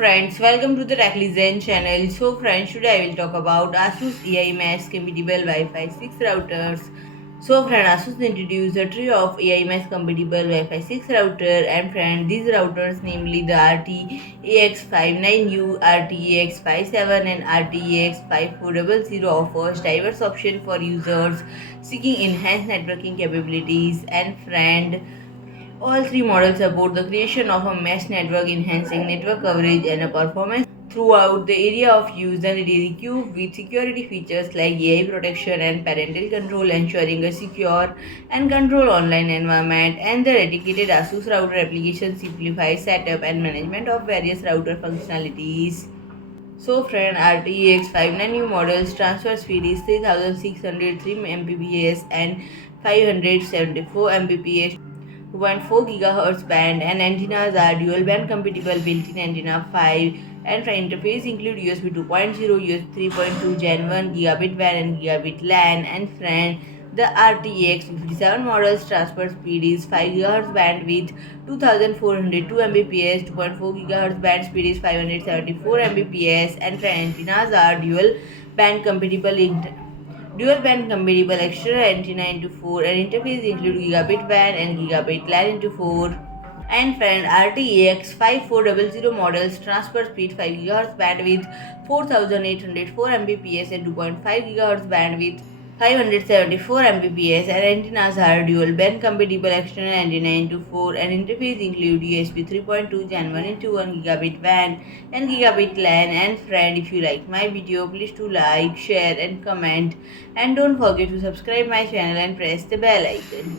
friends, welcome to the Techly Zen channel. So friends, today I will talk about ASUS AiMesh-Compatible Wi-Fi 6 routers. So friend, ASUS introduced a trio of AiMesh-Compatible Wi-Fi 6 router, and friend, these routers namely the RT-AX59U, RT-AX57 and RT-AX5400 offers diverse options for users seeking enhanced networking capabilities. And friend, all three models support the creation of a mesh network, enhancing network coverage and a performance throughout the area of use, and it is equipped with security features like AI protection and parental control, ensuring a secure and controlled online environment. And the dedicated ASUS router application simplifies setup and management of various router functionalities. So friend, RT-AX59U models transfer speed is 3603 Mbps and 574 Mbps, 2.4 GHz band, and antennas are dual band compatible built-in antenna 5, and for interface include USB 2.0, USB 3.2, Gen 1, gigabit WAN and gigabit LAN. And friend, the RT-AX57 model's transfer speed is 5 GHz bandwidth, 2402 Mbps, 2.4 GHz band speed is 574 Mbps, and friend, antennas are dual band compatible external antenna into 4, and interface include gigabit WAN and gigabit LAN into 4. And friend, RT-AX5400 models transfer speed 5 GHz bandwidth, 4804 Mbps and 2.5 GHz bandwidth, 574 Mbps, and antennas are dual band compatible external antenna into 4, and interface include USB 3.2, Gen 1 into 1 gigabit WAN and gigabit LAN. And friend, if you like my video, please do like, share and comment, and don't forget to subscribe my channel and press the bell icon.